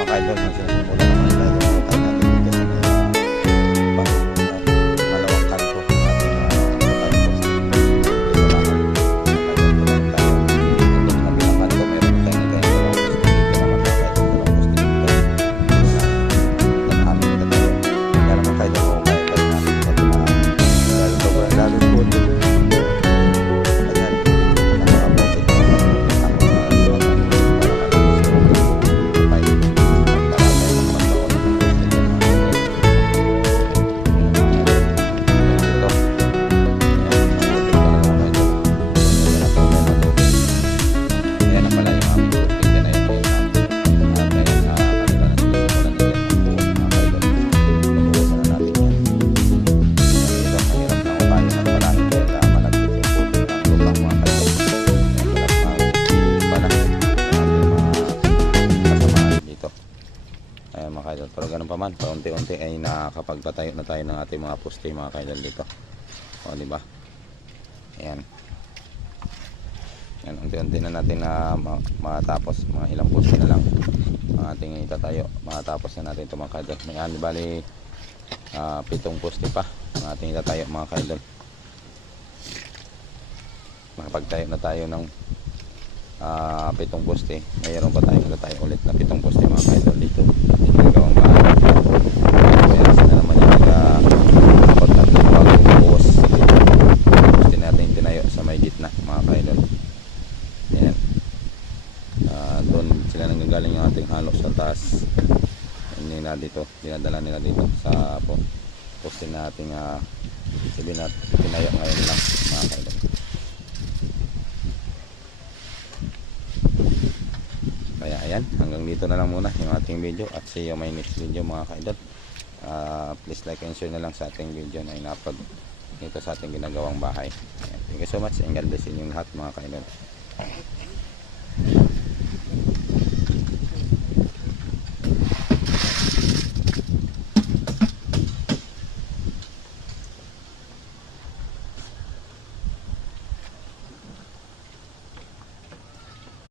mga kaidol, nagsisimula na mga kaidol. Tayo natin dito sa malawang kanto ng ating poste. Dito naman, mga kaidol, tayo. Ito sa kabilang kanto, mayroon tayo na tayo dalawang poste. Dito naman mga kaidol, dalawang poste dito. Amin na tayo. Kaya mga kaidol, kung kaya tayo natin sa tumaan. Dahil sobrang daming puno. Pero ganun pa man, paunti-unti ay nakakapagpatayo na tayo ng ating mga poste mga kaidol dito. O di ba? Ayan. Yan, unti-unti na natin na matapos, mga ilang poste na lang ang ating itatayo. Matapos na natin ito mga kaidol. May bali 7 poste pa ang ating itatayo mga kaidol. Makapagtayo na tayo ng 7 poste. Mayroon pa tayong itatayo ulit na 7 poste mga kaidol dito. Ginagawang bahay. Mayroon sila naman yung nag-abot na bagong buhos. Poste natin tinayo sa may gitna mga kaidol. Ayan. Doon sila nanggagaling yung ating halo sa taas. Nila dito, dinadala nila dito sa poste na ating tinayo ngayon lang mga kaidol. Kaya ayan, hanggang dito na lang muna yung ating video at see you my next video mga kaidol. Please like and share na lang sa ating video na in-upload dito sa ating ginagawang bahay. Ayan. Thank you so much and God bless you lahat mga kaidol.